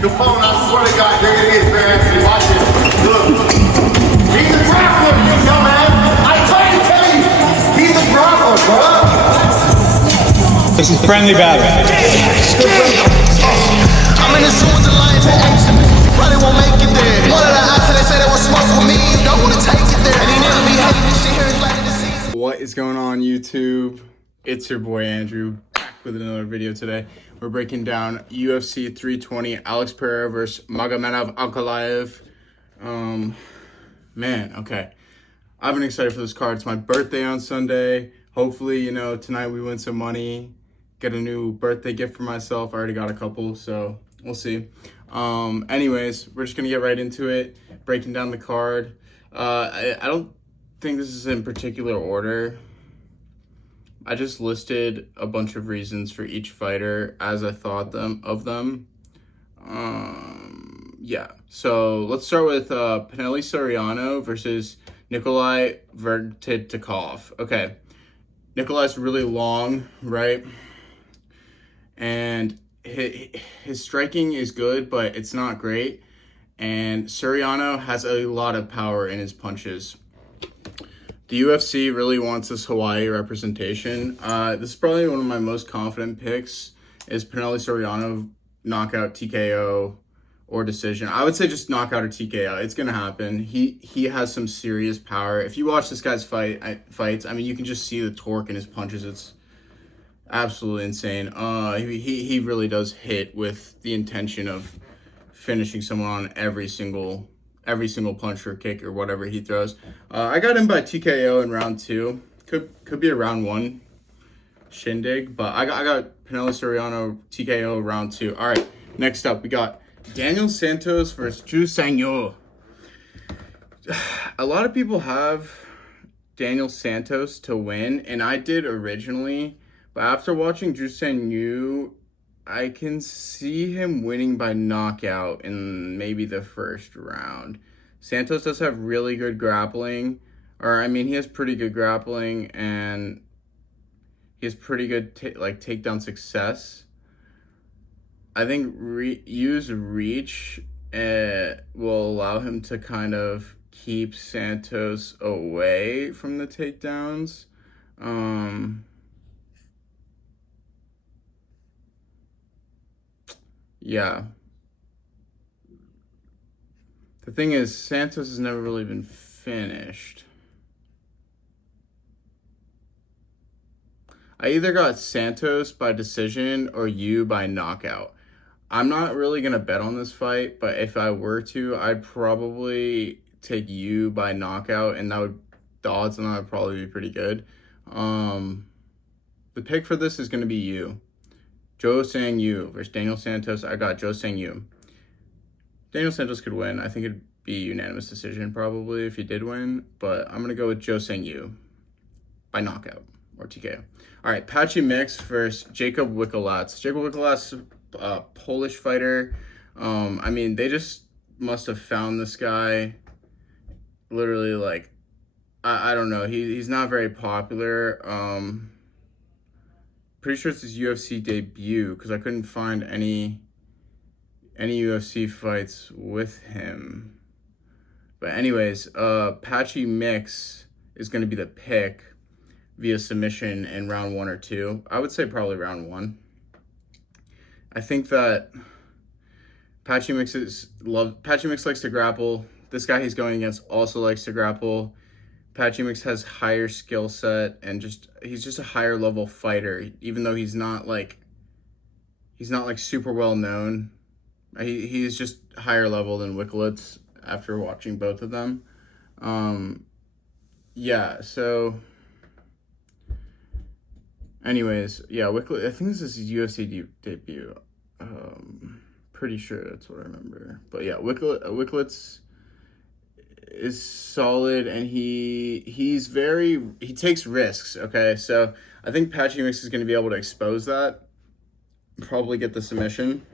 Your phone, I swear to God, there it is, man. Watch it. Look. He's a grappler, you dumbass. I tried to tell you. He's a grappler, bro. This is friendly battle. I'm in the zoo with the lions and action. Probably won't make it there. One of the options they say they will smoke with me. You don't want to take it there. And he never be hating this shit here is like the season. What is going on, YouTube? It's your boy Andrew back with another video today. We're breaking down UFC 320, Alex Pereira versus Magomed Ankalaev. Man, okay. I've been excited for this card. It's my birthday on Sunday. Hopefully, you know, tonight we win some money. Get a new birthday gift for myself. I already got a couple, so we'll see. Anyways, we're just going to get right into it. Breaking down the card. I don't think this is in particular order. I just listed a bunch of reasons for each fighter as I thought of them. Yeah, so let's start with Pinelli Soriano versus Nikolai Vertitikov. Okay, Nikolai's really long, right? And his striking is good, but it's not great. And Soriano has a lot of power in his punches. The UFC really wants this Hawaii representation. This is probably one of my most confident picks is Pinelli Soriano knockout, TKO, or decision. I would say just knockout or TKO. It's going to happen. He has some serious power. If you watch this guy's fights, I mean, you can just see the torque in his punches. It's absolutely insane. He really does hit with the intention of finishing someone on every single punch or kick or whatever he throws. I got him by TKO in round 2. Could be a round 1 shindig, but I got Pinelli Soriano TKO round 2. All right, next up we got Daniel Santos versus Zoouston. A lot of people have Daniel Santos to win, and I did originally, but after watching Zoouston, I can see him winning by knockout in maybe the first round. Santos does have really good grappling, or I mean, he has pretty good grappling, and he has pretty good takedown success. I think use reach will allow him to kind of keep Santos away from the takedowns. Yeah. The thing is, Santos has never really been finished. I either got Santos by decision or you by knockout. I'm not really going to bet on this fight, but if I were to, I'd probably take you by knockout, and the odds on that would probably be pretty good. The pick for this is going to be you. Zoouston versus Daniel Santos. I got Zoouston. Daniel Santos could win. I think it'd be a unanimous decision probably if he did win, but I'm going to go with Zoouston by knockout or TKO. All right, Patchy Mix versus Jacob Wickelatz. Jacob Wickelatz, Polish fighter. I mean, they just must have found this guy literally like, I don't know. He's not very popular. Pretty sure it's his UFC debut because I couldn't find any UFC fights with him. But anyways, Patchy Mix is going to be the pick via submission in round 1 or 2. I would say probably round 1. I think that Patchy Mix likes to grapple. This guy he's going against also likes to grapple. Patchy Mix has higher skill set and he's just a higher level fighter, even though he's not like super well known. He's just higher level than Wickelatz after watching both of them. Yeah, so anyways, yeah, Wickelatz, I think this is his UFC debut. Pretty sure that's what I remember. But yeah, Wickelatz is solid, and he takes risks. Okay, so I think Patchy Mix is going to be able to expose that, probably get the submission.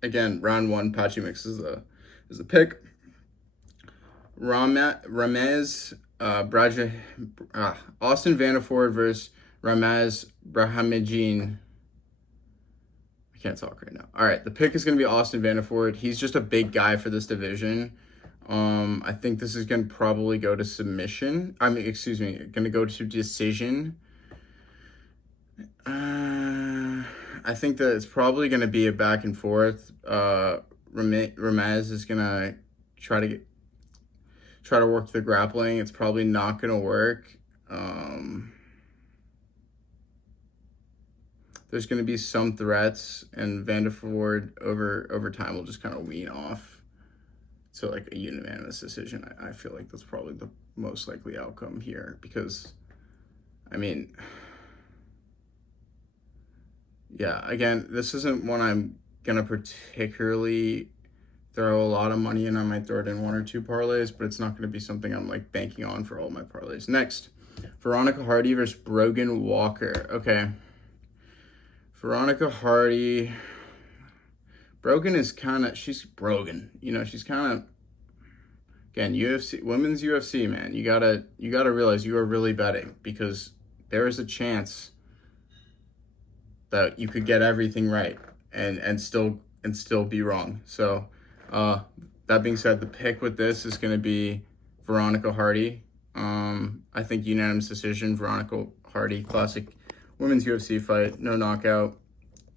Again, round 1, Patchy Mix is the pick. Ramez Austin Vanderford versus Ramaz Brahimajin. I can't talk right now. All right, the pick is going to be Austin Vanderford. He's just a big guy for this division. I think this is going to probably go to submission. Going to go to decision. I think that it's probably going to be a back and forth. Ramez is going to try to work the grappling. It's probably not going to work. There's going to be some threats, and Vanderford over time will just kind of wean off to like a unanimous decision. I feel like that's probably the most likely outcome here because, I mean, yeah, again, this isn't one I'm going to particularly throw a lot of money in. I might throw it in 1 or 2 parlays, but it's not going to be something I'm like banking on for all my parlays. Next, Veronica Hardy versus Brogan Walker. Okay. Veronica Hardy. Brogan is she's Brogan. You know, she's kind of, again, UFC, women's UFC, man. You gotta realize you are really betting because there is a chance that you could get everything right and still be wrong. So, that being said, the pick with this is going to be Veronica Hardy. I think unanimous decision, Veronica Hardy, classic women's UFC fight, no knockout.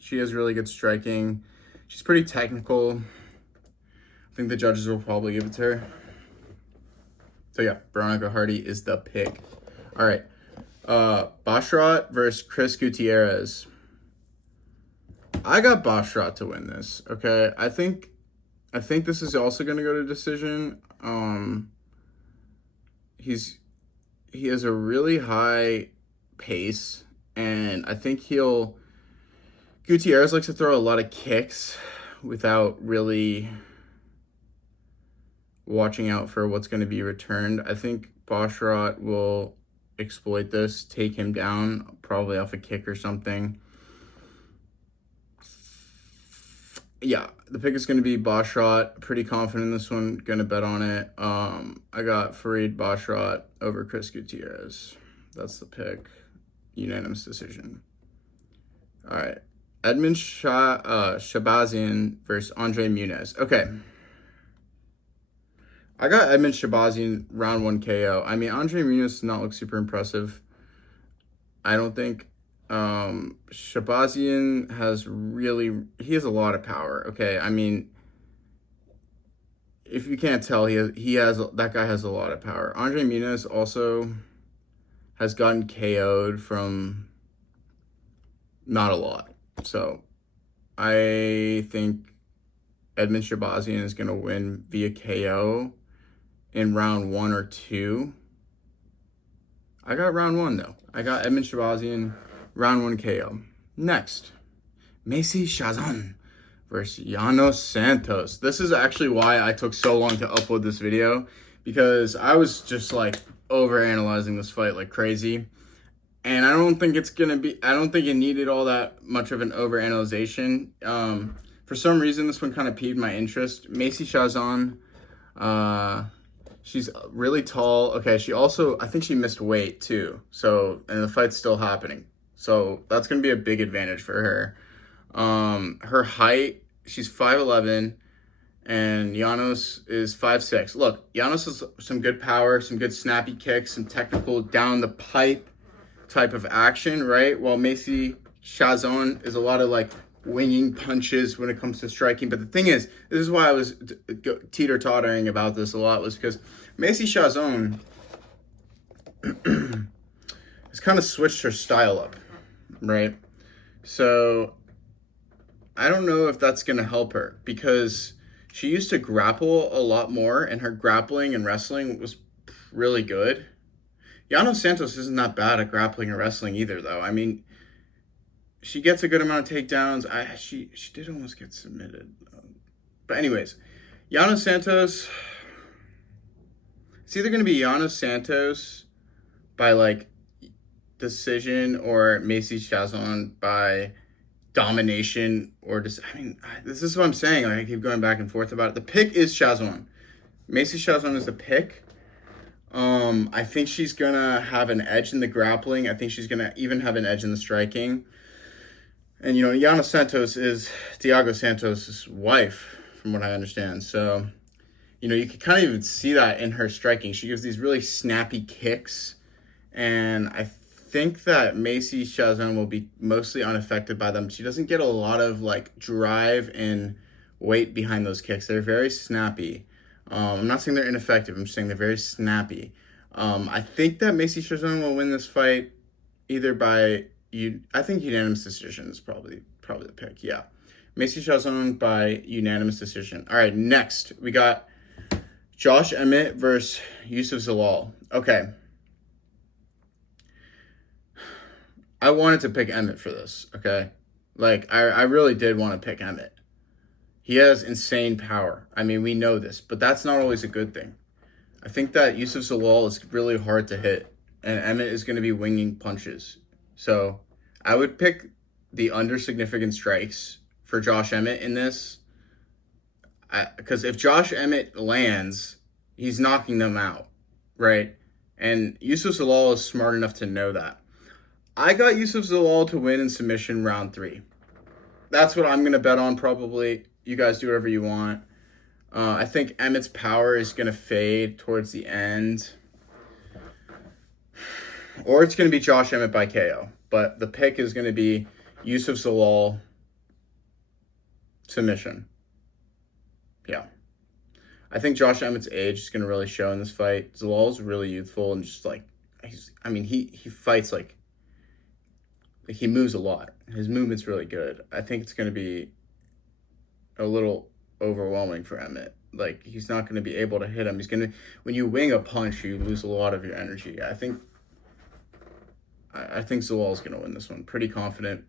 She has really good striking. She's pretty technical. I think the judges will probably give it to her. So yeah, Veronica Hardy is the pick. All right. Basharat versus Chris Gutierrez. I got Basharat to win this. Okay. I think this is also going to go to decision. He has a really high pace, and I think Gutierrez likes to throw a lot of kicks without really watching out for what's going to be returned. I think Basharat will exploit this, take him down, probably off a kick or something. Yeah, the pick is going to be Basharat. Pretty confident in this one. Going to bet on it. I got Farid Basharat over Chris Gutierrez. That's the pick. Unanimous decision. All right. Edmund Shabazian versus Andre Muniz. Okay. I got Edmund Shabazian round 1 KO. I mean, Andre Muniz does not look super impressive. I don't think. Shabazian he has a lot of power. Okay. I mean, if you can't tell, that guy has a lot of power. Andre Muniz also has gotten KO'd from not a lot. So I think Edmund Shabazian is going to win via KO in round 1 or 2. I got round 1 though. I got Edmund Shabazian round 1 KO. Next, Macy Shazan versus Llanos Santos. This is actually why I took so long to upload this video, because I was just like overanalyzing this fight like crazy. And I don't think it needed all that much of an overanalyzation. For some reason, this one kind of piqued my interest. Macy Shazan, she's really tall. Okay, I think she missed weight too. So, and the fight's still happening. So that's going to be a big advantage for her. Her height, she's 5'11", and Llanos is 5'6". Look, Llanos has some good power, some good snappy kicks, some technical down the pipe type of action, right? While Macy Shazan is a lot of like winging punches when it comes to striking. But the thing is, this is why I was teeter-tottering about this a lot, was because Macy Shazan has kind of switched her style up, right? So I don't know if that's going to help her, because she used to grapple a lot more, and her grappling and wrestling was really good. Llanos Santos isn't that bad at grappling or wrestling either, though. I mean, she gets a good amount of takedowns. She did almost get submitted. But anyways, Llanos Santos, it's either going to be Llanos Santos by, like, decision, or Macy Shazan by domination, or just, I mean, this is what I'm saying. Like, I keep going back and forth about it. The pick is Shazan. Macy Shazan is the pick. I think she's going to have an edge in the grappling. I think she's going to even have an edge in the striking. And, you know, Yana Santos is Thiago Santos' wife, from what I understand. So, you know, you can kind of even see that in her striking. She gives these really snappy kicks. And I think that Macy Chiasson will be mostly unaffected by them. She doesn't get a lot of, like, drive and weight behind those kicks. They're very snappy. I'm not saying they're ineffective. I'm just saying they're very snappy. I think that Macy Chiasson will win this fight either by... I think unanimous decision is probably the pick. Yeah. Macy Chiasson by unanimous decision. All right, next we got Josh Emmett versus Yusuf Zalal. Okay. I wanted to pick Emmett for this, okay? Like, I really did want to pick Emmett. He has insane power. I mean, we know this, but that's not always a good thing. I think that Yusuf Zalal is really hard to hit, and Emmett is going to be winging punches. So, I would pick the under significant strikes for Josh Emmett in this. Because if Josh Emmett lands, he's knocking them out, right? And Yusuf Zalal is smart enough to know that. I got Yusuf Zalal to win in submission round 3. That's what I'm going to bet on probably. You guys do whatever you want. I think Emmett's power is going to fade towards the end. Or it's going to be Josh Emmett by KO. But the pick is going to be Yusuf Zalal submission. Yeah. I think Josh Emmett's age is going to really show in this fight. Zalal's really youthful and just like, he fights like he moves a lot. His movement's really good. I think it's going to be a little overwhelming for Emmett. Like, he's not going to be able to hit him. When you wing a punch, you lose a lot of your energy. I think Zalal's going to win this one. Pretty confident.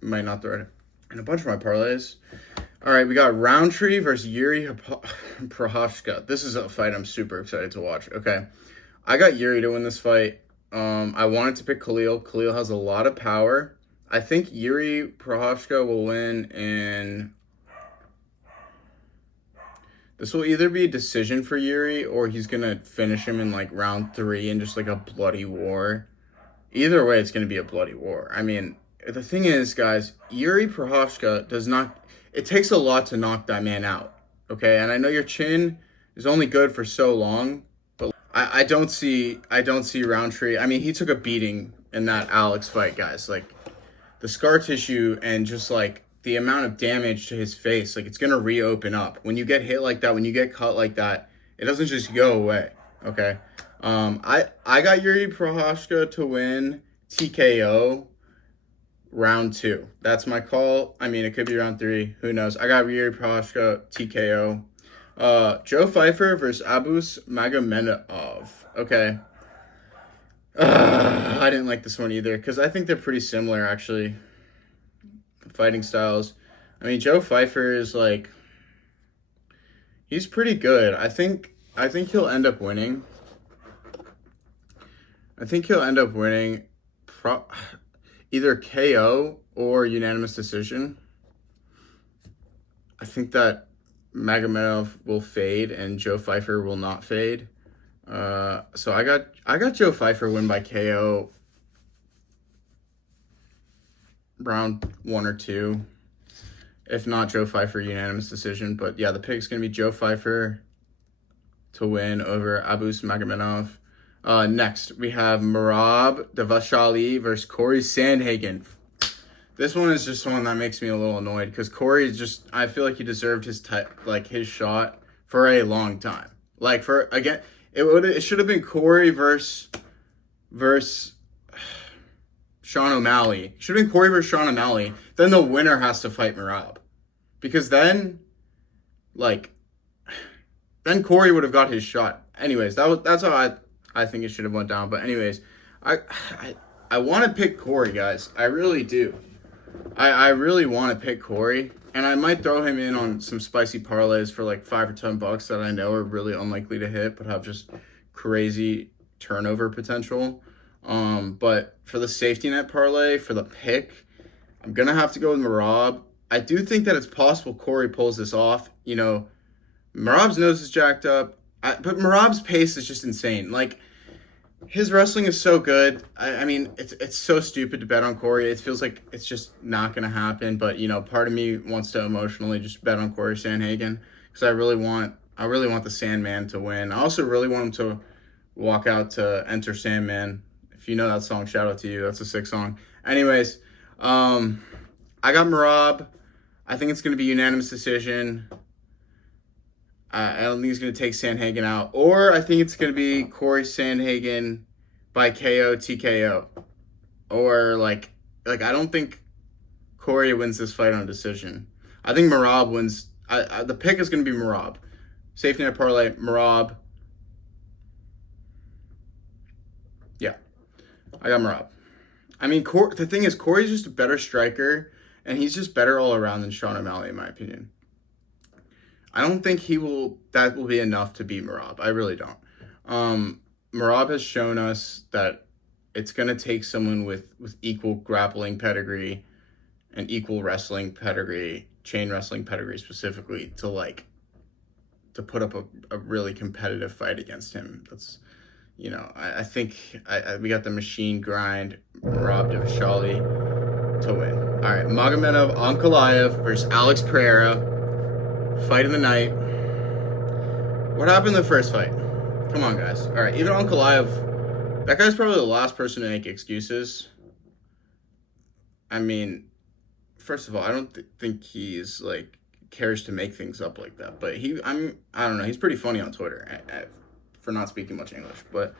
Might not throw it in a bunch of my parlays. All right, we got Roundtree versus Yuri Prochazka. This is a fight I'm super excited to watch. Okay, I got Yuri to win this fight. I wanted to pick Khalil. Khalil has a lot of power. I think Yuri Prochazka will win in... This will either be a decision for Yuri or he's going to finish him in like round 3 in just like a bloody war. Either way, it's going to be a bloody war. I mean, the thing is, guys, Yuri Prochazka does not... It takes a lot to knock that man out, okay? And I know your chin is only good for so long, but I don't see Roundtree. I mean, he took a beating in that Alex fight, guys. Like, the scar tissue and just, like, the amount of damage to his face, like, it's going to reopen up. When you get hit like that, when you get cut like that, it doesn't just go away, okay? I got Yuri Prochazka to win TKO round 2. That's my call. I mean, it could be round 3. Who knows? I got Yuri Prochazka TKO. Joe Pfeiffer versus Abus Magomedov. Okay. I didn't like this one either because I think they're pretty similar, actually. Fighting styles. I mean, Joe Pfeiffer is like... He's pretty good. I think he'll end up winning. Either KO or unanimous decision. I think that Magomedov will fade and Joe Pfeiffer will not fade. So I got Joe Pfeiffer win by KO round 1 or 2. If not, Joe Pfeiffer unanimous decision. But yeah, the pick's gonna be Joe Pfeiffer to win over Abus Magomedov. Next, we have Merab Dvalishvili versus Corey Sandhagen. This one is just one that makes me a little annoyed because Corey is just... I feel like he deserved his shot for a long time. Like, it should have been Corey versus Sean O'Malley. It should have been Corey versus Sean O'Malley. Then the winner has to fight Merab. Because then Corey would have got his shot. Anyways, that's how I think it should have went down. But anyways, I want to pick Corey, guys. I really do. I really want to pick Corey. And I might throw him in on some spicy parlays for like $5 or $10 that I know are really unlikely to hit, but have just crazy turnover potential. But for the safety net parlay, for the pick, I'm going to have to go with Merab. I do think that it's possible Corey pulls this off. You know, Merab's nose is jacked up. But Merab's pace is just insane. Like, His wrestling is so good. I mean, it's so stupid to bet on Corey. It feels like it's just not going to happen. But, you know, part of me wants to emotionally just bet on Corey Sandhagen because I really want the Sandman to win. I also really want him to walk out to Enter Sandman. If you know that song, shout out to you. That's a sick song. Anyways, I got Merab. I think it's going to be unanimous decision. I don't think he's going to take Sandhagen out. Or I think it's going to be Corey Sandhagen by KO, TKO. Or, like I don't think Corey wins this fight on decision. I think Merab wins. The pick is going to be Merab. Safety net parlay, Merab. Yeah, I got Merab. I mean, the thing is, Corey's just a better striker, and he's just better all around than Sean O'Malley, in my opinion. I don't think that will be enough to beat Merab. I really don't. Merab has shown us that it's going to take someone with equal grappling pedigree and equal wrestling pedigree, chain wrestling pedigree specifically, to put up a really competitive fight against him. That's, you know, I think we got the machine grind, Merab Dvalishvili to win. All right, Magomed Ankalaev versus Alex Pereira. Fight of the night. What happened in the first fight? Come on, guys. All right, even Ankalaev, that guy's probably the last person to make excuses. I mean, first of all, I don't think he's cares to make things up like that. But I don't know. He's pretty funny on Twitter for not speaking much English. But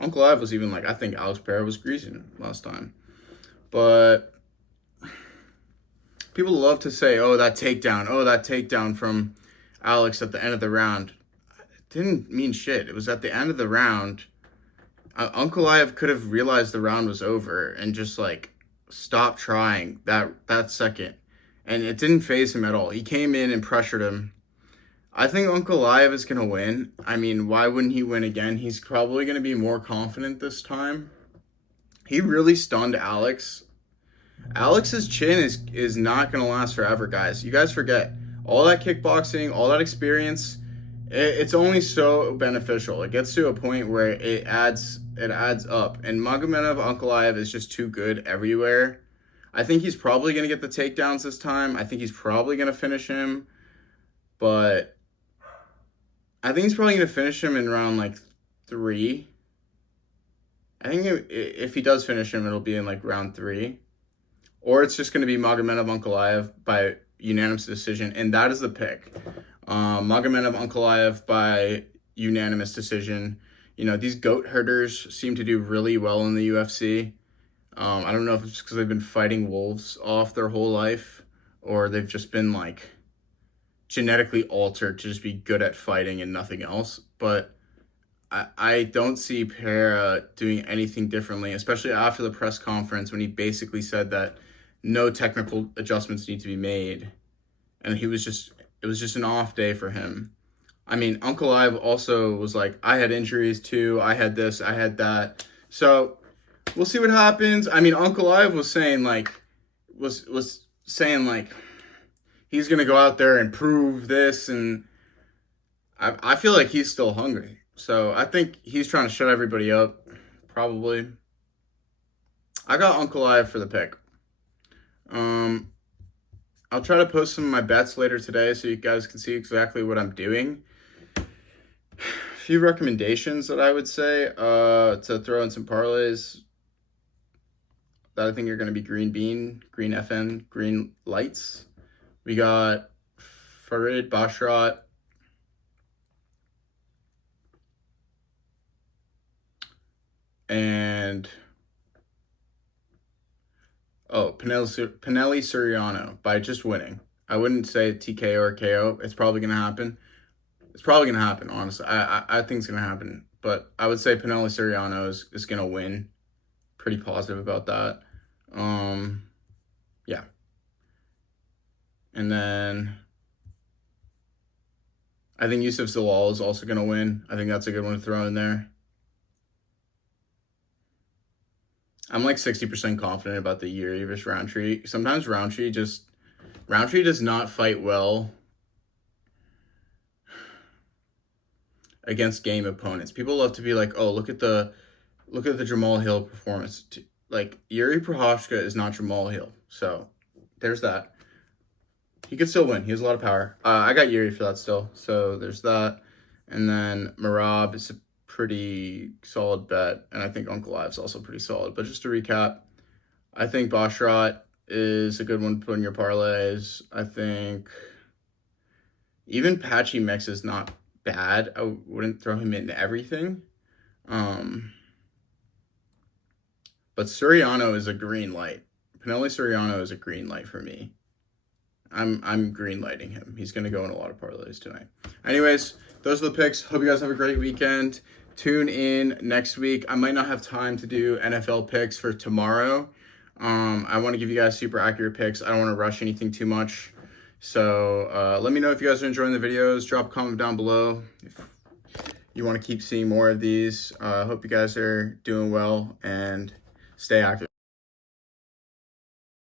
Ankalaev was even I think Alex Pereira was greasing last time. But people love to say, oh, that takedown from Alex at the end of the round. It didn't mean shit. It was at the end of the round. Ankalaev could have realized the round was over and just stopped trying that second. And it didn't faze him at all. He came in and pressured him. I think Ankalaev is going to win. I mean, why wouldn't he win again? He's probably going to be more confident this time. He really stunned Alex. Alex's chin is not going to last forever, guys. You guys forget. All that kickboxing, all that experience, it's only so beneficial. It gets to a point where it adds up. And Magomed Ankalaev is just too good everywhere. I think he's probably going to get the takedowns this time. I think he's probably going to finish him. But I think he's probably going to finish him in round 3. I think if he does finish him, it'll be in round 3. Or it's just going to be Magomed Ankalaev by unanimous decision. And that is the pick. Magomed Ankalaev by unanimous decision. You know, these goat herders seem to do really well in the UFC. I don't know if it's because they've been fighting wolves off their whole life, or they've just been genetically altered to just be good at fighting and nothing else. But I don't see Pereira doing anything differently, especially after the press conference when he basically said that no technical adjustments need to be made. And it was just an off day for him. I mean, Ankalaev also was I had injuries too. I had this, I had that. So we'll see what happens. I mean, Ankalaev was saying was saying he's going to go out there and prove this. And I feel like he's still hungry. So I think he's trying to shut everybody up, probably. I got Ankalaev for the pick. I'll try to post some of my bets later today so you guys can see exactly what I'm doing. A few recommendations that I would say to throw in some parlays that I think are going to be green bean, green FN, green lights. We got Farid Basharat, and Pinelli Suriano by just winning. I wouldn't say TKO or KO. It's probably going to happen. It's probably going to happen, honestly. I think it's going to happen. But I would say Pinelli Suriano is going to win. Pretty positive about that. Yeah. And then I think Yusuf Zalal is also going to win. I think that's a good one to throw in there. I'm 60% confident about the Yuri versus Roundtree. Sometimes Roundtree does not fight well against game opponents. People love to be like, oh, look at the Jamal Hill performance. Like, Yuri Prochazka is not Jamal Hill. So there's that. He could still win. He has a lot of power. I got Yuri for that still. So there's that. And then Merab is a pretty solid bet. And I think Ankalaev is also pretty solid. But just to recap, I think Bosharat is a good one to put in your parlays. I think even Patchy Mix is not bad. I wouldn't throw him into everything. But Suriano is a green light. Pinelli Suriano is a green light for me. I'm green lighting him. He's going to go in a lot of parlays tonight. Anyways, those are the picks. Hope you guys have a great weekend. Tune in next week. I might not have time to do NFL picks for tomorrow. I want to give you guys super accurate picks. I don't want to rush anything too much. So let me know if you guys are enjoying the videos. Drop a comment down below if you want to keep seeing more of these. Hope you guys are doing well and stay active.